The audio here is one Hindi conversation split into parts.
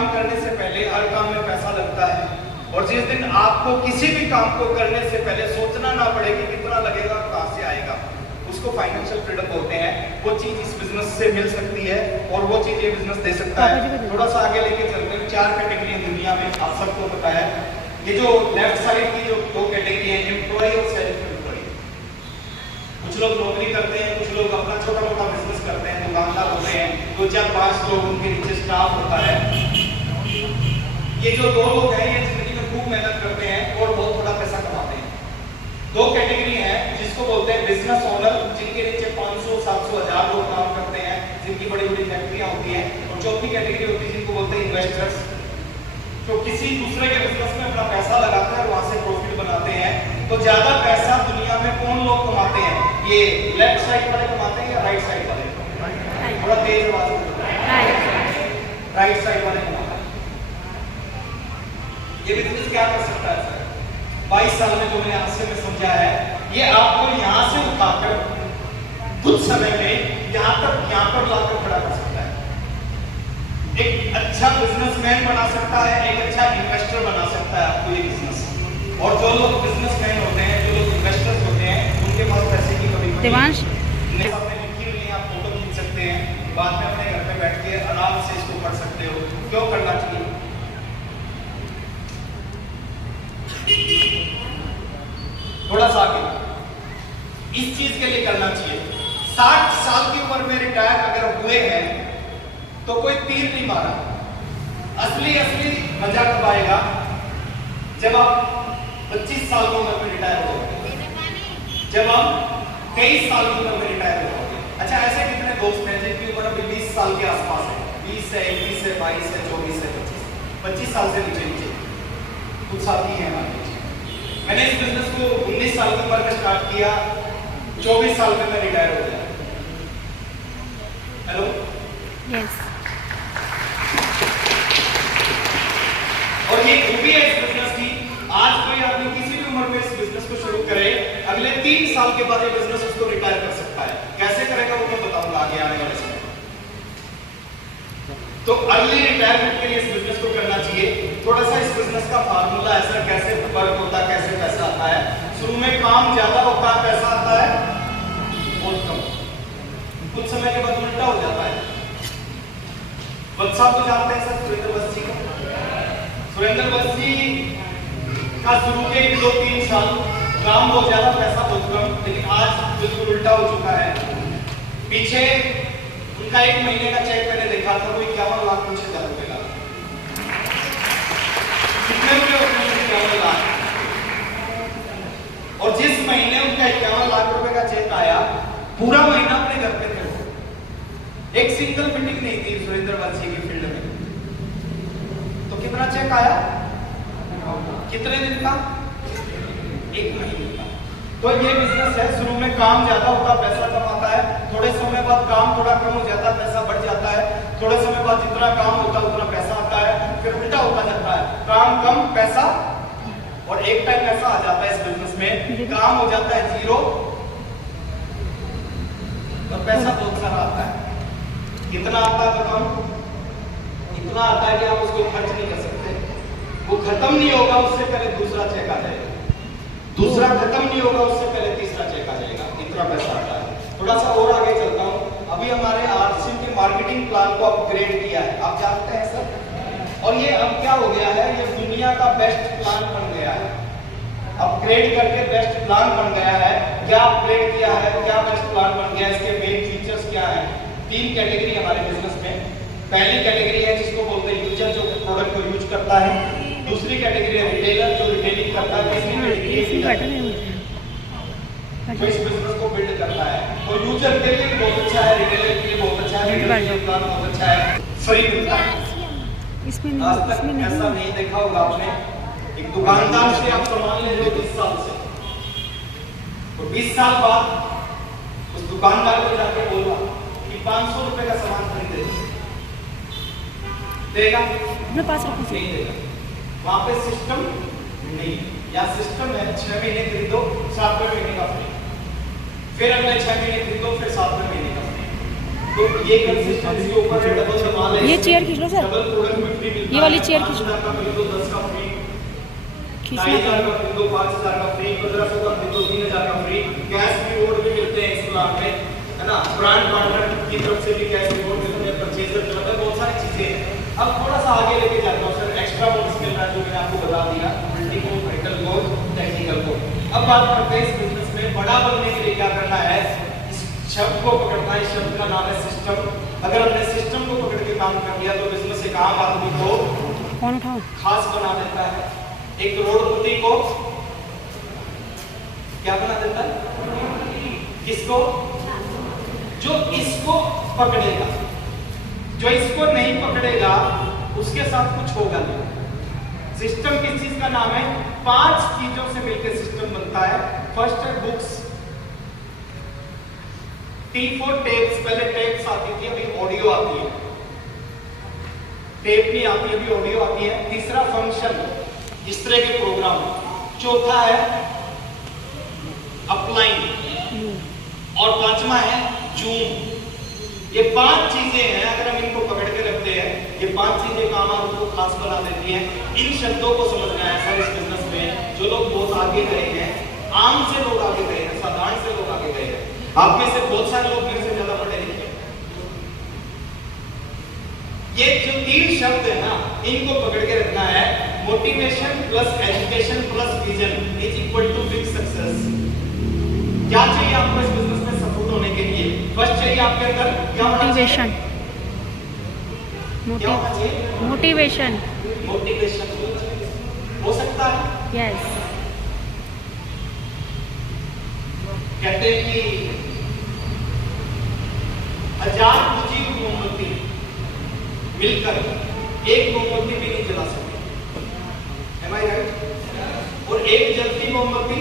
काम करने से पहले हर काम में पैसा लगता है, और जिस दिन आपको किसी भी काम को करने से पहले सोचना ना पड़े कि कितना लगेगा, कहां से आएगा, उसको फाइनेंशियल फ्रीडम बोलते हैं। वो चीज इस बिजनेस से मिल सकती है और वो चीज ये बिजनेस दे सकता है। थोड़ा सा आगे लेके चलते हैं। 4 कैटेगरी दुनिया में, आप सबको पता है। ये जो लेफ्ट साइड की जो 2 कैटेगरी है, एम्प्लॉय और सेल्फ एम्प्लॉय। कुछ लोग नौकरी करते हैं, कुछ लोग अपना छोटा मोटा बिजनेस करते हैं, दुकानदार होते हैं, 2 4 5 लोग, उनके नीचे स्टाफ होता है। ये जो 2 लोग हैं, ये जिंदगी में खूब मेहनत करते हैं और बहुत थोड़ा पैसा कमाते हैं। 2 कैटेगरी है जिसको बोलते हैं बिजनेस ओनर, जिनके नीचे 500 700 1000 लोग काम करते हैं, जिनकी बड़ी बड़ी फैक्ट्रियां होती हैं। और चौथी कैटेगरी होती है जिनको बोलते हैं इन्वेस्टर्स, जो किसी दूसरे के बिजनेस में अपना पैसा लगाते हैं और वहां से प्रॉफिट बनाते हैं। तो ज्यादा पैसा दुनिया में कौन लोग कमाते हैं? ये लेफ्ट साइड वाले कमाते हैं या राइट साइड वाले? थोड़ा तेज आवाज में, राइट साइड वाले कमाते हैं। ये बिजनेस क्या कर सकता है सर? 22 साल में जो मैंने आपसे में समझा है, ये आपको यहां से उठाकर कुछ समय में यहां पर लाकर खड़ा कर सकता है। एक अच्छा बिजनेसमैन बना सकता है, एक अच्छा इन्वेस्टर बना सकता है आपको ये बिजनेस। और जो लोग बिजनेसमैन होते हैं, जो लोग इन्वेस्टर्स होते हैं, उनके पास पैसे की कमी देवांश लिखी हुई है, आप फोटो खींच सकते हैं, बाद में अपने घर पे बैठ के आराम से इसको पढ़ सकते हो। क्यों करना चाहिए? थोड़ा सा आगे इस चीज के लिए करना चाहिए। 60 साल की उम्र में रिटायर अगर हुए हैं तो कोई तीर नहीं मारा। असली मजा कब आएगा? जब आप 25 साल की उम्र में रिटायर हो, जब आप 23 साल की उम्र में रिटायर हो। अच्छा, ऐसे कितने दोस्त हैं जिनकी उम्र अभी 20 साल के आसपास है? 20 है, 21 है, 22 है, 24 है, 25 साल से नीचे कुछ साथी हैं हमारे। मैंने इस बिजनेस को 19 साल की उम्र में स्टार्ट किया, 24 साल में मैं रिटायर हो गया। Hello, yes. और ये खूबी है इस बिजनेस की। आज कोई आदमी किसी भी उम्र में इस बिजनेस को शुरू करे, अगले 3 साल के बाद ये बिजनेस उसको रिटायर कर सकता है। कैसे करेगा वो मैं बताऊंगा आगे आने वाले समय। तो अर्ली रिटायरमेंट के लिए इस बिजनेस को करना चाहिए। थोड़ा सा इस बिजनेस का फार्मूला है सर, कैसे वर्क होता है, कैसे पैसा आता है। शुरू में काम ज्यादा होता है, पैसा आता है बहुत कम। कुछ समय के बाद उल्टा हो जाता है। वत्स को जानते हैं सर, सुरेंद्र वत्स जी को? सुरेंद्र वत्स जी का शुरू के 2-3 साल काम बहुत ज्यादा, पैसा बहुत कम, लेकिन आज बिल्कुल उल्टा हो चुका है। पीछे उनका 1 महीने का चेक मैंने देखा था, वो 51 लाख कुछ हजार रुपए का। कितने रुपए होते हैं? 51 लाख। और जिस महीने उनका 51 लाख रुपए का चेक आया, पूरा महीना अपने घर पे थे। एक सिंगल मीटिंग नहीं थी सुरेंद्र वत्स जी की फील्ड में। तो कितना चेक आया? कितने दिन का? 1 महीने का। तो ये बिजनेस है, शुरू में काम ज्यादा होता, पैसा कम आता है। थोड़े समय बाद काम थोड़ा कम हो जाता है, पैसा बढ़ जाता है। थोड़े समय बाद जितना काम होता है उतना पैसा आता है, फिर उल्टा होता जाता है। काम कम, पैसा, और एक टाइम ऐसा आ जाता है इस बिजनेस में, काम हो जाता है 0 और पैसा बहुत सारा आता है। कितना आता है बताओ? इतना आता है कि आप उसको खर्च नहीं कर सकते। वो खत्म नहीं होगा उससे पहले दूसरा चेक आ जाएगा, दूसरा खत्म नहीं होगा उससे पहले तीसरा चेक आ जाएगा। इतना पैसा आता है। थोड़ा सा और आगे चलता हूँ। अभी हमारे आरसीएम के मार्केटिंग प्लान को अपग्रेड किया है, आप जानते हैं सर। और ये अब क्या हो गया है, ये दुनिया का बेस्ट प्लान बन गया है। अपग्रेड करके बेस्ट प्लान बन गया है। क्या अपग्रेड किया है, क्या बेस्ट प्लान बन गया, इसके मेन फीचर्स क्या है? 3 कैटेगरी हमारे बिजनेस में। पहली कैटेगरी है जिसको बोलते हैं यूजर, जो प्रोडक्ट को यूज करता है। दूसरी कैटेगरी है रिटेलर, जो रिटेलिंग करता है। तीसरी कैटेगरी जो इस बिजनेस को बिल्ड करता है। और यूजर के लिए बहुत अच्छा है, रिटेलर के लिए बहुत अच्छा है, रिटेलर के लिए प्लान बहुत अच्छा है, फ्री मिलता है। इसमें आज तक ऐसा नहीं देखा होगा आपने, एक दुकानदार से आप सामान ले रहे हो 20 साल से, और 20 साल बाद उस दुकानदार को जाके बोला कि 500 रुपए का सामान खरीदे, देगा? अपने पास रखो। नहीं देगा। वहां पे सिस्टम नहीं, या सिस्टम है 6 महीने खरीदो, 7वें महीने का फ्री, फिर अगले 6 महीने खरीदो, फिर 7वें महीने का फ्री। तो ये कंसिस्टेंसी ऊपर है, डबल दबा ले। ये चेयर खींच लो सर। डबल प्रोडक्ट में फ्री फ्री मिलता है। ये वाली चेयर 5,000 का खरीदो 10 का फ्री, खींचना 2,500 पड़ेगा। का खरीदो 5,000 का फ्री, 1,500 का खरीदो 3,000 का फ्री। कैश रिवॉर्ड भी मिलते हैं इस प्लान में, है ना। ब्रांड पार्टनर की तरफ से भी कैश रिवॉर्ड मिलते हैं, परचेजर क्लब है, बहुत सारी चीजें हैं। अब थोड़ा सा आगे लेके जाता हूँ सर, एक्स्ट्रा बोनस मिल रहा है जो मैंने आपको बता दिया, multi code, metal code, technical code. अब बात करते हैं इस बिजनेस में बड़ा बनने के लिए क्या करना है। इस शब्द को पकड़ना है, इस शब्द का नाम है सिस्टम। अगर हमने सिस्टम को पकड़ के काम कर लिया तो बिजनेस एक आम आदमी को कौन उठाओ? खास बना देता है। एक करोड़पति को क्या बना देता है? किसको? जो इसको पकड़ेगा। जो इसको नहीं पकड़ेगा उसके साथ कुछ होगा नहीं। सिस्टम किस चीज का नाम है? 5 चीजों से मिलकर सिस्टम बनता है। फर्स्ट है बुक्स, T4 टेप्स। पहले टेप्स आती थी, अभी ऑडियो आती है। टेप नहीं आती, अभी ऑडियो आती है। तीसरा फंक्शन, इस तरह के प्रोग्राम। चौथा है अपलाइन, और पांचवा है जूम। ये 5 चीजें हैं, अगर हम इनको पकड़ के रखते हैं, ये 5 चीजें काम आपको खास बना देती हैं। इन शब्दों को समझना है सर इस बिजनेस में। जो लोग बहुत आगे गए हैं, आम से लोग आगे गए हैं, साधारण से लोग आगे गए हैं। आप में से बहुत सारे लोग मेरे से ज्यादा पढ़े लिखे हैं। ये जो 3 शब्द है ना, इनको पकड़ के रखना है। Motivation plus education plus vision is equal to big success. क्या चाहिए आपको इस बिजनेस में सफल होने के लिए? फर्स्ट चाहिए आपके अंदर क्या होना चाहिए? मोटिवेशन। क्या होना चाहिए? मोटिवेशन। मोटिवेशन हो सकता है। यस। कहते हैं कि 1000 बुझी मोमबत्ती मिलकर एक मोमबत्ती भी नहीं जला सकती। Am I right? और एक जलती मोमबत्ती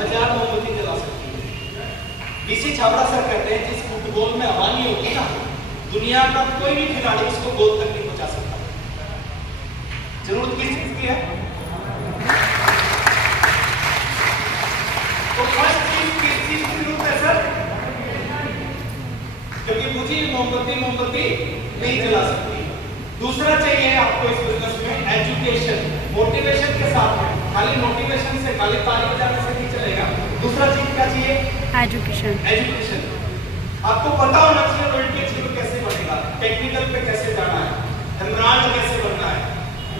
1000 मोमबत्ती जला सकती है। बीसी छाबड़ा सर कहते हैं जिस फुटबॉल में हवा नहीं होती ना, दुनिया का कोई भी खिलाड़ी उसको गोल तक नहीं पहुंचा सकता। जरूरत किस चीज की है? तो फर्स्ट चीज किस चीज की जरूरत है सर? क्योंकि बुझी मोमबत्ती नहीं जला सकती। दूसरा चाहिए आपको इस बिजनेस में एजुकेशन। मोटिवेशन के साथ में, खाली मोटिवेशन से, खाली ताली बजाने से नहीं चलेगा। दूसरा चीज क्या चाहिए? एजुकेशन। एजुकेशन। आपको पता होना चाहिए वर्ल्ड के जीरो कैसे बनेगा, टेक्निकल पे कैसे जाना है, इमरान कैसे बनना है,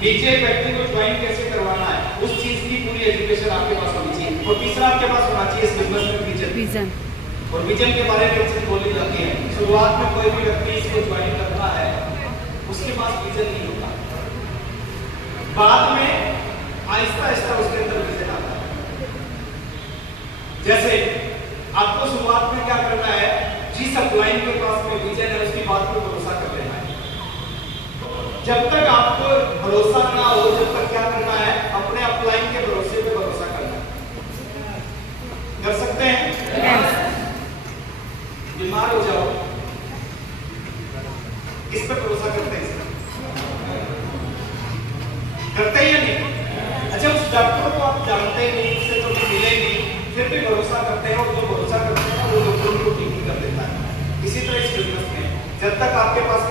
नीचे व्यक्ति को ज्वाइन कैसे करवाना है, उस चीज की पूरी एजुकेशन आपके पास होनी चाहिए। और तीसरा आपके पास होना चाहिए इस बिजनेस में विजन। और विजन के बारे में चीज बोली जाती है, शुरुआत में कोई भी व्यक्ति इसको ज्वाइन करता है उसके पास विजन नहीं होता, बाद में आहिस्ता आहिस्ता उसके अंदर विजन आता है। जैसे आपको शुरुआत में क्या करना है, जिस अपलाइन के पास में विजन है उसकी बात पर भरोसा कर लेना है। जब तक आपको भरोसा ना हो, जब तक क्या करना है, अपने अपलाइन के भरोसे पे भरोसा करना है। कर सकते हैं? यस। बीमार हो जाओ, किस पे भरोसा करते हैं? करते ही या नहीं? अच्छा, उस डॉक्टर को आप जानते ही नहीं, उससे तो मिले नहीं, फिर भी भरोसा करते हैं, और जो भरोसा करते हैं वो डॉक्टर को ठीक कर देता है। इसी तरह इस बिजनेस में जब तक आपके पास